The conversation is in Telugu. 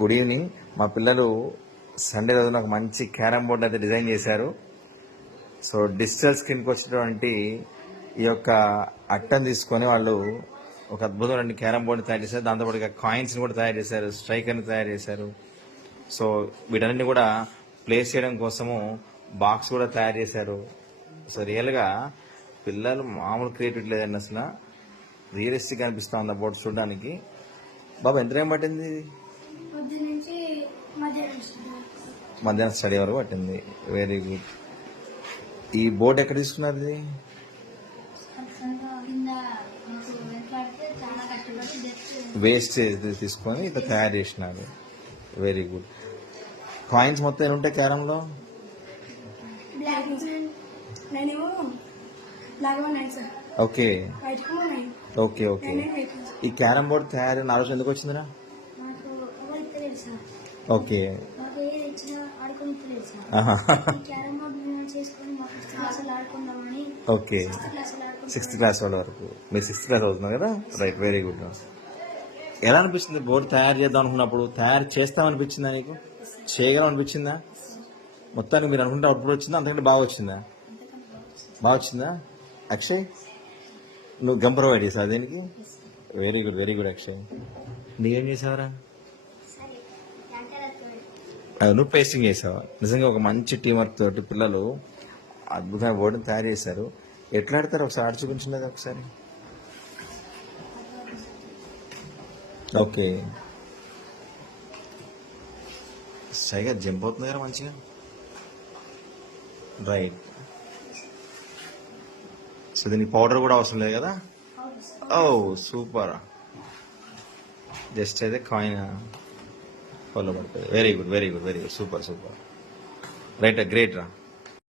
Good evening. మా పిల్లలు సండే రోజు నాకు మంచి క్యారమ్ బోర్డ్ అయితే డిజైన్ చేశారు. సో డిజిటల్ స్క్రీన్కి వచ్చినటువంటి ఈ యొక్క అట్టను తీసుకొని వాళ్ళు ఒక అద్భుతమైన క్యారమ్ బోర్డ్ని తయారు చేశారు. దాంతోపాటు కాయిన్స్ని కూడా తయారు చేశారు, స్ట్రైకర్ని తయారు చేశారు. సో వీటన్నిటిని కూడా ప్లేస్ చేయడం కోసము బాక్స్ కూడా తయారు చేశారు. సో రియల్గా పిల్లలు మామూలు క్రియేటివిటీ లేదండి, అసలు రియలిస్టిక్గా అనిపిస్తూ ఉంది ఆ బోర్డు చూడడానికి. బాబా ఎంత టైం పట్టింది? మధ్యాహ్నం స్టడీ వరకు పట్టింది. Very good. ఈ బోర్డు ఎక్కడ తీసుకున్నారు? ఇది వేస్ట్ తీసుకొని ఇట్లా తయారు చేసినారు. Very good. కాయిన్స్ మొత్తం ఎన్ని ఉంటాయి క్యారంలో? Okay okay okay. ఈ క్యారం బోర్డు తయారైన ఆలోచన ఎందుకు వచ్చిందిరా? Okay okay. 6th క్లాస్ వాళ్ళ వరకు. మీరు 6th క్లాస్ అవుతున్నారు కదా, రైట్, వెరీ గుడ్. ఎలా అనిపిస్తుంది బోర్డు తయారు చేద్దాం అనుకున్నప్పుడు? తయారు చేస్తామనిపించిందా నీకు? చేయగలం అనిపించిందా? మొత్తానికి మీరు అనుకుంటే అవుట్పుట్ వచ్చిందా? అంతకంటే బాగా వచ్చిందా? బాగా వచ్చిందా? అక్షయ్, నువ్వు గమ్ ప్రొవైడ్ చేసావు దీనికి? Very good, very good. Akshay, నీకేం చేసావరా? నువ్వు పేస్టింగ్ చేసావా? నిజంగా ఒక మంచి టీం వర్క్ తోటి పిల్లలు అద్భుతమైన బోర్డుని తయారు చేశారు. ఎట్లా ఆడతారు ఒకసారి ఆడి చూపించినది ఒకసారి. ఓకే, సరిగా జంప్ అవుతుంది కదా మంచిగా, రైట్. సో దీనికి పౌడర్ కూడా అవసరం లేదు కదా? ఓ సూపర్. జస్ట్ అయితే కాయిన్ ఫాలో పడుతుంది. Very good, very good, very good, super super, right, great రా.